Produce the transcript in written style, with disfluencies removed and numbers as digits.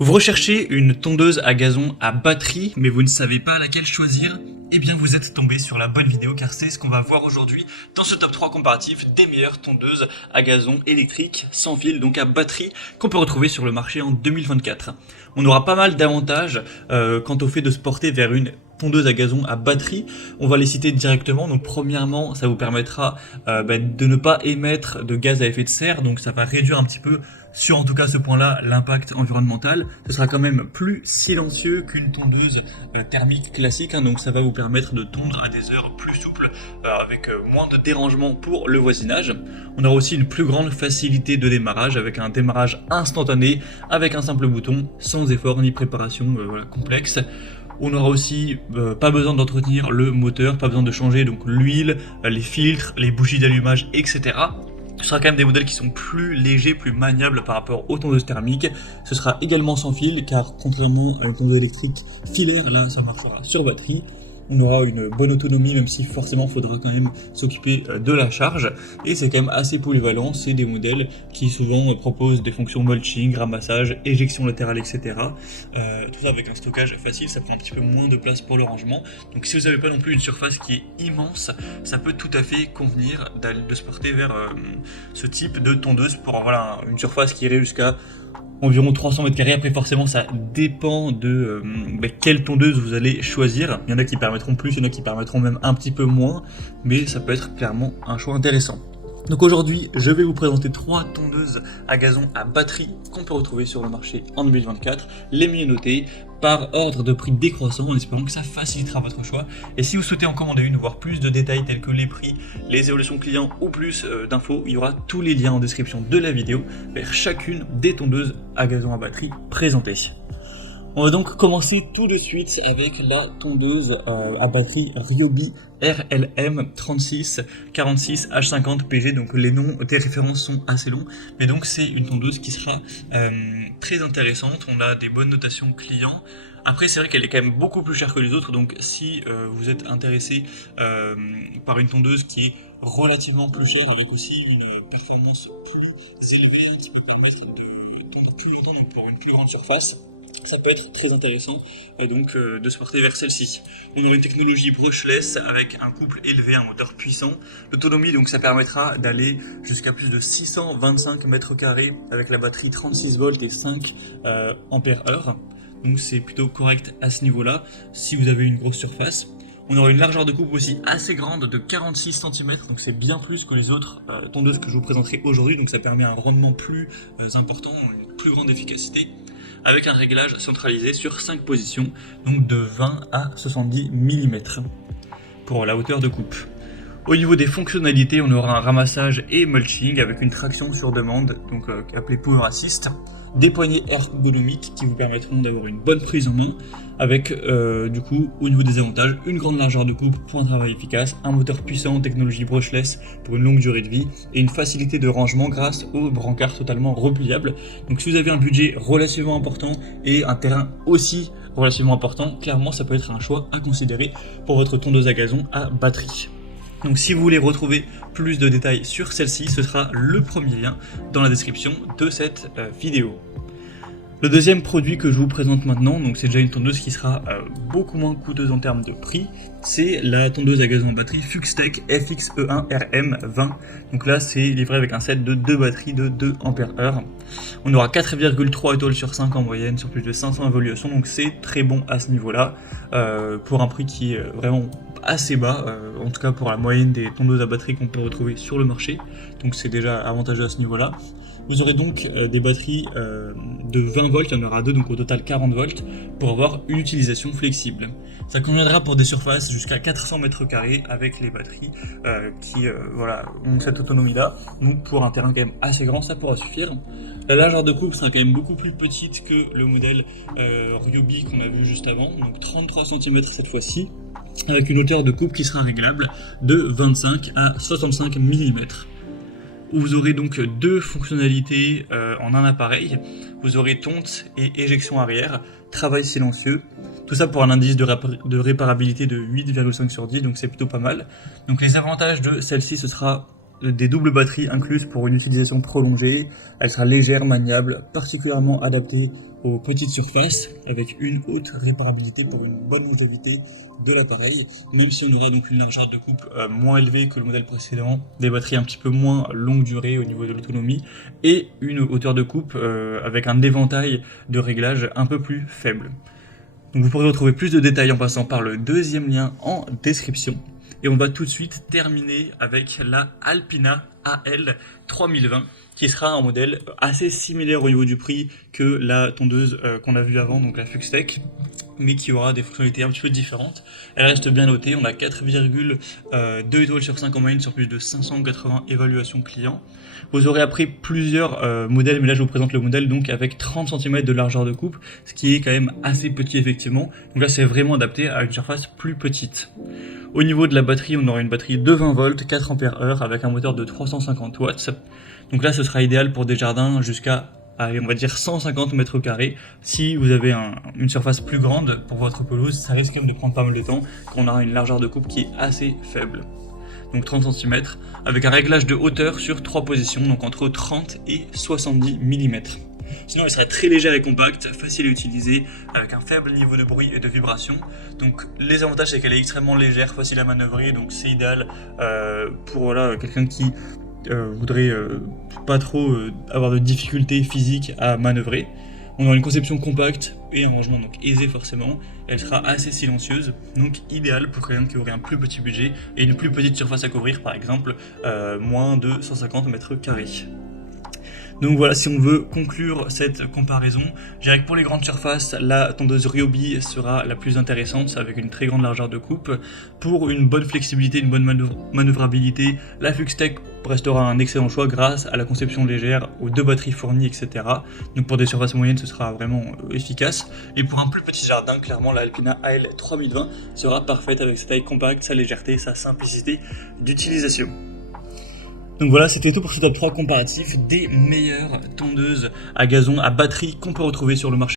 Vous recherchez une tondeuse à gazon à batterie, mais vous ne savez pas laquelle choisir? Eh bien vous êtes tombé sur la bonne vidéo car c'est ce qu'on va voir aujourd'hui dans ce top 3 comparatif des meilleures tondeuses à gazon électriques sans fil, donc à batterie, qu'on peut retrouver sur le marché en 2024. On aura pas mal d'avantages quant au fait de se porter vers une tondeuse à gazon à batterie. On va les citer directement. Donc premièrement, ça vous permettra de ne pas émettre de gaz à effet de serre, donc ça va réduire un petit peu sur en tout cas ce point-là l'impact environnemental. Ce sera quand même plus silencieux qu'une tondeuse thermique classique, hein, donc ça va vous permettre de tondre à des heures plus souples avec moins de dérangement pour le voisinage. On aura aussi une plus grande facilité de démarrage avec un démarrage instantané avec un simple bouton sans effort ni préparation complexe. On aura aussi pas besoin d'entretenir le moteur, pas besoin de changer donc l'huile, les filtres, les bougies d'allumage, etc. Ce sera quand même des modèles qui sont plus légers, plus maniables par rapport aux tondeuses thermiques. Ce sera également sans fil, car contrairement à une tondeuse électrique filaire, là ça marchera sur batterie. On aura une bonne autonomie, même si forcément il faudra quand même s'occuper de la charge. Et c'est quand même assez polyvalent, c'est des modèles qui souvent proposent des fonctions mulching, ramassage, éjection latérale, etc. Tout ça avec un stockage facile, ça prend un petit peu moins de place pour le rangement. Donc si vous n'avez pas non plus une surface qui est immense, ça peut tout à fait convenir de se porter vers ce type de tondeuse pour une surface qui irait jusqu'à environ 300 mètres carrés. Après forcément ça dépend de quelle tondeuse vous allez choisir. Il y en a qui permettront plus, il y en a qui permettront même un petit peu moins, mais ça peut être clairement un choix intéressant. Donc aujourd'hui, je vais vous présenter 3 tondeuses à gazon à batterie qu'on peut retrouver sur le marché en 2024, les mieux notées, par ordre de prix décroissant, en espérant que ça facilitera votre choix. Et si vous souhaitez en commander une, voir plus de détails tels que les prix, les évolutions clients ou plus d'infos, il y aura tous les liens en description de la vidéo vers chacune des tondeuses à gazon à batterie présentées. On va donc commencer tout de suite avec la tondeuse à batterie Ryobi RLM 36 46 H50 PG. Donc les noms des références sont assez longs, mais donc c'est une tondeuse qui sera très intéressante. On a des bonnes notations clients. Après c'est vrai qu'elle est quand même beaucoup plus chère que les autres, donc si vous êtes intéressé par une tondeuse qui est relativement plus chère avec aussi une performance plus élevée qui peut permettre de tondre plus longtemps, donc pour une plus grande surface, ça peut être très intéressant et donc de se porter vers celle-ci. On aura une technologie brushless avec un couple élevé, un moteur puissant. L'autonomie, donc ça permettra d'aller jusqu'à plus de 625 mètres carrés avec la batterie 36 volts et 5 ampères heure. Donc c'est plutôt correct à ce niveau-là si vous avez une grosse surface. On aura une largeur de coupe aussi assez grande de 46 cm, donc c'est bien plus que les autres tondeuses que je vous présenterai aujourd'hui, donc ça permet un rendement plus important, une plus grande efficacité, avec un réglage centralisé sur 5 positions, donc de 20 à 70 mm pour la hauteur de coupe. Au niveau des fonctionnalités, on aura un ramassage et mulching avec une traction sur demande, donc appelée Power Assist, des poignées ergonomiques qui vous permettront d'avoir une bonne prise en main, avec du coup au niveau des avantages, une grande largeur de coupe pour un travail efficace, un moteur puissant, technologie brushless pour une longue durée de vie, et une facilité de rangement grâce au brancard totalement repliable. Donc si vous avez un budget relativement important et un terrain aussi relativement important, clairement ça peut être un choix à considérer pour votre tondeuse à gazon à batterie. Donc si vous voulez retrouver plus de détails sur celle-ci, ce sera le premier lien dans la description de cette vidéo. Le deuxième produit que je vous présente maintenant, donc c'est déjà une tondeuse qui sera beaucoup moins coûteuse en termes de prix, c'est la tondeuse à gazon à batterie Fuxtech FXE1 RM20. Donc là c'est livré avec un set de 2 batteries de 2 ampères-heure. On aura 4,3 étoiles sur 5 en moyenne sur plus de 500 évaluations, donc c'est très bon à ce niveau-là, pour un prix qui est vraiment assez bas, en tout cas pour la moyenne des tondeuses à batterie qu'on peut retrouver sur le marché, donc c'est déjà avantageux à ce niveau-là. Vous aurez donc des batteries de 20 volts, il y en aura 2, donc au total 40 volts, pour avoir une utilisation flexible. Ça conviendra pour des surfaces jusqu'à 400 mètres carrés avec les batteries qui ont cette autonomie-là. Donc pour un terrain quand même assez grand, ça pourra suffire. La largeur de coupe sera quand même beaucoup plus petite que le modèle Ryobi qu'on a vu juste avant, donc 33 cm cette fois-ci, avec une hauteur de coupe qui sera réglable de 25 à 65 mm. Vous aurez donc 2 fonctionnalités en un appareil. Vous aurez tonte et éjection arrière, travail silencieux. Tout ça pour un indice de réparabilité de 8,5 sur 10, donc c'est plutôt pas mal. Donc les avantages de celle-ci, ce sera des doubles batteries incluses pour une utilisation prolongée. Elle sera légère, maniable, particulièrement adaptée aux petites surfaces, avec une haute réparabilité pour une bonne longévité de l'appareil, même si on aura donc une largeur de coupe moins élevée que le modèle précédent, des batteries un petit peu moins longue durée au niveau de l'autonomie, et une hauteur de coupe avec un éventail de réglages un peu plus faible. Donc vous pourrez retrouver plus de détails en passant par le deuxième lien en description. Et on va tout de suite terminer avec la Alpina AL 3020, qui sera un modèle assez similaire au niveau du prix que la tondeuse qu'on a vue avant, donc la Fuxtech, mais qui aura des fonctionnalités un petit peu différentes. Elle reste bien notée, on a 4,2 étoiles sur 5 en moyenne sur plus de 580 évaluations clients. Vous aurez appris plusieurs modèles, mais là je vous présente le modèle donc avec 30 cm de largeur de coupe, ce qui est quand même assez petit effectivement. Donc là c'est vraiment adapté à une surface plus petite. Au niveau de la batterie, on aura une batterie de 20 volts, 4 Ah avec un moteur de 350 watts. Donc là ce sera idéal pour des jardins jusqu'à, allez, on va dire 150 mètres carrés. Si vous avez une surface plus grande pour votre pelouse, ça risque quand même de prendre pas mal de temps, quand on aura une largeur de coupe qui est assez faible. Donc 30 cm, avec un réglage de hauteur sur 3 positions, donc entre 30 et 70 mm. Sinon elle sera très légère et compacte, facile à utiliser, avec un faible niveau de bruit et de vibration. Donc les avantages c'est qu'elle est extrêmement légère, facile à manœuvrer, donc c'est idéal pour voilà, quelqu'un qui voudrait pas trop avoir de difficultés physiques à manœuvrer. On aura une conception compacte et un rangement donc aisé forcément. Elle sera assez silencieuse, donc idéale pour quelqu'un qui aurait un plus petit budget et une plus petite surface à couvrir, par exemple moins de 150 mètres carrés. Donc voilà, si on veut conclure cette comparaison, je dirais que pour les grandes surfaces, la tondeuse Ryobi sera la plus intéressante avec une très grande largeur de coupe. Pour une bonne flexibilité, une bonne manœuvrabilité, la Fuxtech restera un excellent choix grâce à la conception légère, aux 2 batteries fournies, etc. Donc pour des surfaces moyennes, ce sera vraiment efficace. Et pour un plus petit jardin, clairement la Alpina AL 3020 sera parfaite avec sa taille compacte, sa légèreté, sa simplicité d'utilisation. Donc voilà, c'était tout pour ce top 3 comparatif des meilleures tondeuses à gazon à batterie qu'on peut retrouver sur le marché.